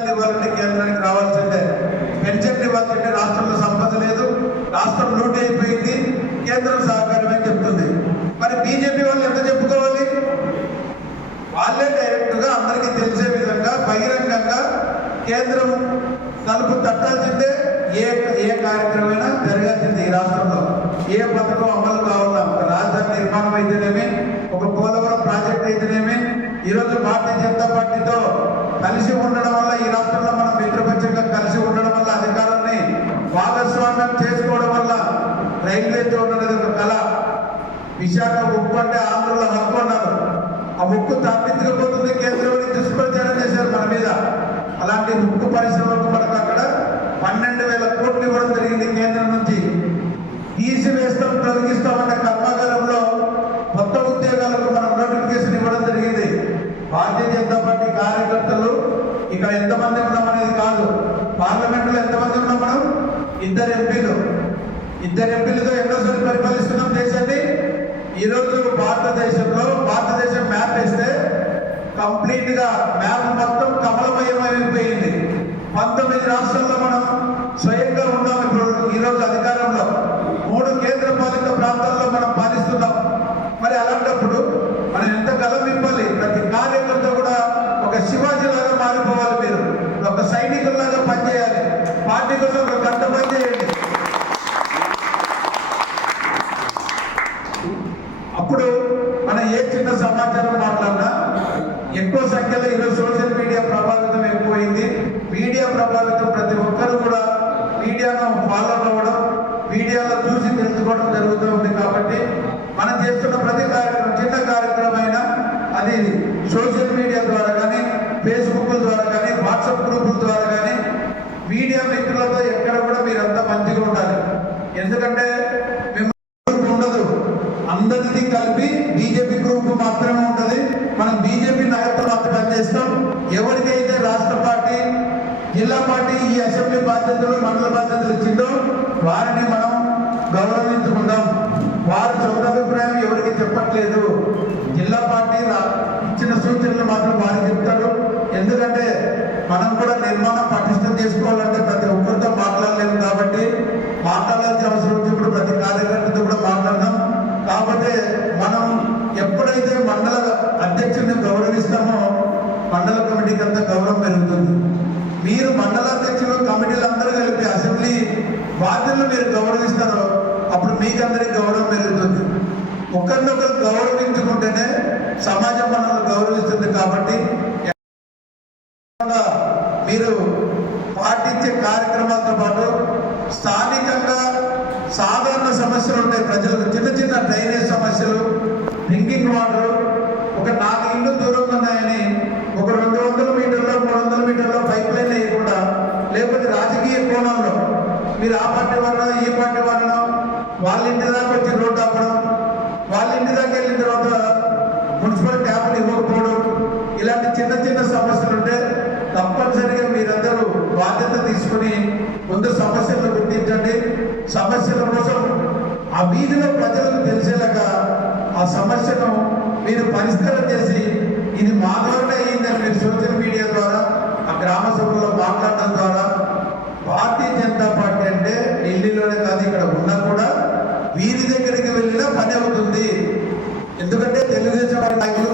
ఇవ్వాలంటే కేంద్రానికి రావాల్సిందే. పెన్షన్ ఇవ్వాలంటే రాష్ట్రంలో సంపద లేదు, రాష్ట్రం లూట్ అయిపోయింది, కేంద్రం సహకారమే చెప్తుంది. మరి బీజేపీ వాళ్ళు ఎంత చెప్పుకోవాలి? వాళ్ళే డైరెక్ట్గా అందరికీ తెలిసే విధంగా బహిరంగంగా కేంద్రం తలుపు తట్టాల్సిందే. ఏ కార్యక్రమైనా జరగాల్సిందే. ఈ రాష్ట్రంలో ఏ పథకం అమలు కావాలా, ఒక రాజధాని నిర్మాణం అయితేనేమి, ఒక పోలవరం ప్రాజెక్ట్ అయితేనేమి, ఈరోజు భారతీయ జనతా పార్టీతో కలిసి ఉండడం వల్ల, ఈ రాష్ట్రంలో మనం మిత్రపక్షంగా కలిసి ఉండడం వల్ల, అధికారాన్ని భాగస్వామ్యం చేసుకోవడం వల్ల రైల్వే జోన్ అనేది ఒక కళ. విశాఖ ఉక్కు అంటే ఆంధ్రలో హక్కు అన్నారు. ఆ ఉక్కు తప్పించకపోతుంది, కేంద్రం దుష్ప్రచారం చేశారు మన మీద. అలాంటి ఉక్కు పరిశ్రమకు మనకు అక్కడ 12,000 కోట్లు ఇవ్వడం జరిగింది కేంద్రం నుంచి. తీసివేస్తాం, తొలగిస్తామన్న కర్మాగారంలో కొత్త ఉద్యోగాలకు మనం నోటిఫికేషన్ ఇవ్వడం జరిగింది. భారతీయ జనతా పార్టీ కార్యకర్తలు ఇక్కడ ఎంతమంది ఉన్నాం అనేది కాదు, పార్లమెంట్లో ఎంతమంది ఉన్నాం మనం? 2 ఎంపీలు. 2 ఎంపీలతో ఎన్నోసార్లు పరిపాలిస్తున్నాం దేశాన్ని. ఈరోజు భారతదేశంలో భారతదేశం మ్యాప్ వేస్తే కంప్లీట్ గా మ్యాప్ మొత్తం కమలమయమైపోయింది. 19 రాష్ట్రాల్లో మనం స్వయంగా ఉన్నాం. ఇప్పుడు ఈరోజు అధికారంలో 3 కేంద్ర పాలిత ప్రాంతాల్లో మనం పాలిస్తున్నాం. మరి అలాంటప్పుడు మనం ఎంత గలం ఇవ్వాలి? ప్రతి కార్యకర్త కూడా ఒక శివాజీ లాగా మారిపోవాలి. మీరు ఒక సైనికుల్లాగా పనిచేయాలి. పార్టీ కోసం ఒక గంట పనిచేయండి. అప్పుడు మనం ఏ చిన్న సమాచారం మాట్లాడినా ఎక్కువ సంఖ్యలో ఈరోజు సోషల్ మీడియా ప్రభావితం ఎక్కువైంది. మీడియా ప్రభావితం, ప్రతి ఒక్కరు కూడా మీడియాను ఫాలో అవ్వడం, మీడియాలో చూసి తెలుసుకోవడం జరుగుతూ ఉంది. కాబట్టి మనం చేస్తున్న ప్రతి కార్యక్రమం, చిన్న కార్యక్రమం అయినా అది సోషల్ మీడియా ద్వారా కానీ, ఫేస్బుక్ ద్వారా కానీ, వాట్సాప్ గ్రూపుల ద్వారా కానీ, మీడియా మిత్రులతో ఎక్కడ కూడా మీరంతా మంచిగా ఉండాలి. ఎందుకంటే ఉండదు, అందరిది కలిపి బీజేపీ గ్రూప్ మాత్రమే ఉంటుంది. మనం బీజేపీ నాయకులు మాత్రం పనిచేస్తాం. ఎవరికైతే రాష్ట్ర పార్టీ, జిల్లా పార్టీ ఈ అసెంబ్లీ బాధ్యతలు, మండల బాధ్యతలు ఇచ్చిందో వారిని మనం గౌరవించుకుందాం. వారి సొంత అభిప్రాయం ఎవరికి చెప్పట్లేదు. జిల్లా పార్టీ ఇచ్చిన సూచనలు మాత్రం వారు చెప్తారు. ఎందుకంటే మనం కూడా నిర్మాణం పటిష్టం చేసుకోవాలంటే ప్రతి ఒక్కరితో మాట్లాడలేము. కాబట్టి మాట్లాడాల్సిన అవసరం వచ్చినప్పుడు ప్రతి కార్యకర్తతో కూడా మాట్లాడదాం. కాకపోతే మనం ఎప్పుడైతే మండల అధ్యక్షుడిని గౌరవిస్తామో మండల కమిటీకి అంతా గౌరవం పెరుగుతుంది. మీరు మండల అధ్యక్షులు, కమిటీలు అందరూ కలిపి అసెంబ్లీ బాధ్యులను మీరు గౌరవిస్తారో అప్పుడు మీకందరికి గౌరవం పెరుగుతుంది. ఒకరినొకరు గౌరవించుకుంటేనే సమాజం మనల్ని గౌరవిస్తుంది. కాబట్టి మీరు పాటించే కార్యక్రమాలతో పాటు స్థానికంగా సాధారణ సమస్యలు ఉంటాయి ప్రజలకు. చిన్న చిన్న డ్రైనేజ్ సమస్యలు, డ్రింకింగ్ వాటర్, ఒక 4 ఇళ్ళు దూరంగా ఉన్నాయని ఒక 200 మీటర్లో 300 మీటర్లో పైప్ లైన్ వేయకుండా, లేకపోతే రాజకీయ కోణంలో మీరు ఆ పార్టీ వాళ్ళ ఈ పార్టీ వాళ్ళను వాళ్ళ ఇంటి దాకా వచ్చి రోడ్డు ఆపడం, వాళ్ళ ఇంటి దాకా వెళ్ళిన తర్వాత మున్సిపల్ ట్యాపులు ఇవ్వకపోవడం, ఇలాంటి చిన్న చిన్న సమస్యలు ఉంటే తప్పనిసరిగా మీరందరూ బాధ్యత తీసుకుని ముందు సమస్యలను గుర్తించండి. సమస్యల కోసం ఆ వీధిలో ప్రజలకు తెలిసేలాగా ఆ సమస్యను మీరు పరిష్కారం చేసి ఇది మా ద్వారా అయ్యిందని మీరు సోషల్ మీడియా ద్వారా, ఆ గ్రామ సభలో మాట్లాడడం ద్వారా, భారతీయ జనతా పార్టీ అంటే ఢిల్లీలోనే కాదు ఇక్కడ ఉన్నా కూడా వీరి దగ్గరికి వెళ్ళినా పని అవుతుంది. ఎందుకంటే తెలుగుదేశం నాయకులు